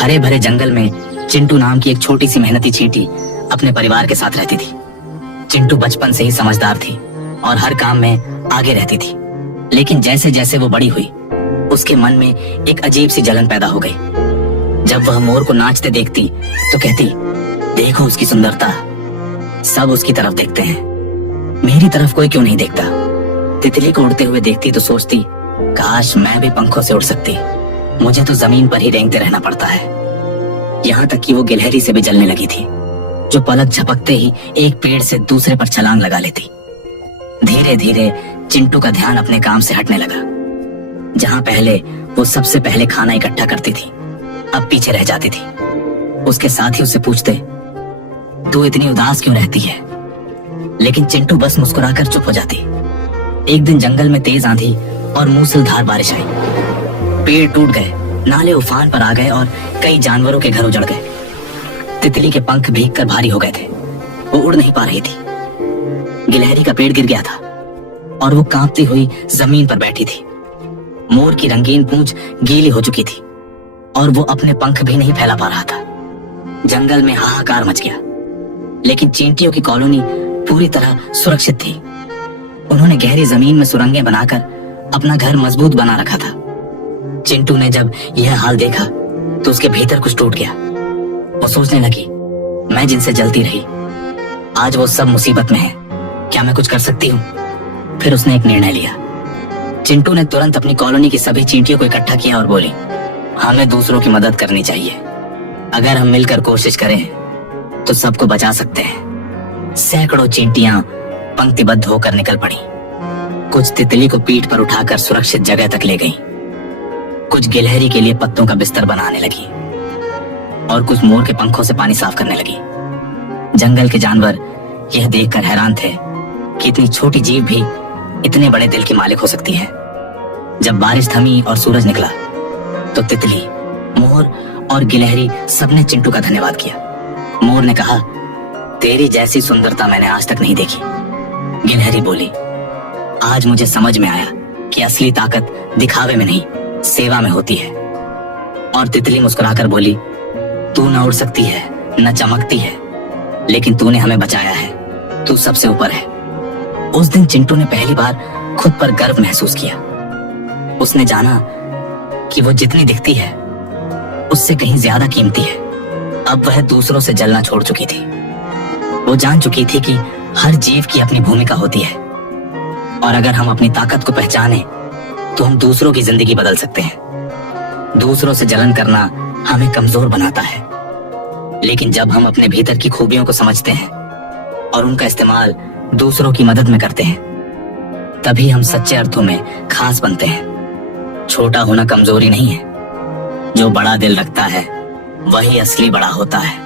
हरे भरे जंगल में चिंटू नाम की एक छोटी सी मेहनती चींटी अपने परिवार के साथ रहती थी। चिंटू बचपन से ही समझदार थी और हर काम में आगे रहती थी। लेकिन जैसे जैसे वो बड़ी हुई, उसके मन में एक अजीब सी जलन पैदा हो गई। जब वह मोर को नाचते देखती तो कहती, देखो उसकी सुंदरता, सब उसकी तरफ देखते हैं, मेरी तरफ कोई क्यों नहीं देखता। तितली को उड़ते हुए देखती तो सोचती, काश मैं भी पंखों से उड़ सकती, मुझे तो जमीन पर ही रेंगते रहना पड़ता है। यहाँ तक कि वो गिलहरी से भी जलने लगी थी, जो पलक झपकते ही एक पेड़ से दूसरे पर छलांग लगा लेती। धीरे धीरे चिंटू का ध्यान अपने काम से हटने लगा। जहाँ पहले वो सबसे पहले खाना इकट्ठा करती थी, अब पीछे रह जाती थी। उसके साथी उससे पूछते, तू इतनी उदास क्यों रहती है? लेकिन चिंटू बस मुस्कुराकर चुप हो जाती। एक दिन जंगल में तेज आंधी और मूसलाधार बारिश आई। पेड़ टूट गए, नाले उफान पर आ गए और कई जानवरों के घर उजड़ गए। तितली के पंख भीगकर भारी हो गए थे, वो उड़ नहीं पा रही थी। गिलहरी का पेड़ गिर गया था और वो कांपती हुई जमीन पर बैठी थी। मोर की रंगीन पूंछ गीली हो चुकी थी और वो अपने पंख भी नहीं फैला पा रहा था। जंगल में हाहाकार मच गया, लेकिन चींटियों की कॉलोनी पूरी तरह सुरक्षित थी। उन्होंने गहरी जमीन में सुरंगें बनाकर अपना घर मजबूत बना रखा था। चिंटू ने जब यह हाल देखा तो उसके भीतर कुछ टूट गया। वो सोचने लगी, मैं जिनसे जलती रही, आज वो सब मुसीबत में है, क्या मैं कुछ कर सकती हूँ? फिर उसने एक निर्णय लिया। चिंटू ने तुरंत अपनी कॉलोनी की सभी चींटियों को इकट्ठा किया और बोली, हमें दूसरों की मदद करनी चाहिए। अगर हम मिलकर कोशिश करें तो सबको बचा सकते हैं। सैकड़ों चींटियां पंक्तिबद्ध होकर निकल पड़ी। कुछ तितली को पीठ पर उठाकर सुरक्षित जगह तक ले गईं। कुछ गिलहरी के लिए पत्तों का बिस्तर बनाने लगी और कुछ मोर के पंखों से पानी साफ करने लगी। जंगल के जानवर यह देखकर हैरान थे कि इतनी छोटी जीव भी इतने बड़े दिल की मालिक हो सकती है। जब बारिश थमी और सूरज निकला तो तितली, मोर और गिलहरी सबने चिंटू का धन्यवाद किया। मोर ने कहा, तेरी जैसी सुंदरता मैंने आज तक नहीं देखी। गिलहरी बोली, आज मुझे समझ में आया कि असली ताकत दिखावे में नहीं, सेवा में होती है। और तितली मुस्कुराकर बोली, तू न उड़ सकती है, न चमकती है, लेकिन तूने हमें बचाया है, तू सबसे ऊपर है। उस दिन चिंटू ने पहली बार खुद पर गर्व महसूस किया। उसने जाना कि वो जितनी दिखती है उससे कहीं ज्यादा कीमती है। अब वह दूसरों से जलना छोड़ चुकी थी। वो जान चुकी थी कि हर जीव की अपनी भूमिका होती है और अगर हम अपनी ताकत को पहचाने तो हम दूसरों की जिंदगी बदल सकते हैं। दूसरों से जलन करना हमें कमजोर बनाता है, लेकिन जब हम अपने भीतर की खूबियों को समझते हैं और उनका इस्तेमाल दूसरों की मदद में करते हैं, तभी हम सच्चे अर्थों में खास बनते हैं। छोटा होना कमजोरी नहीं है, जो बड़ा दिल रखता है वही असली बड़ा होता है।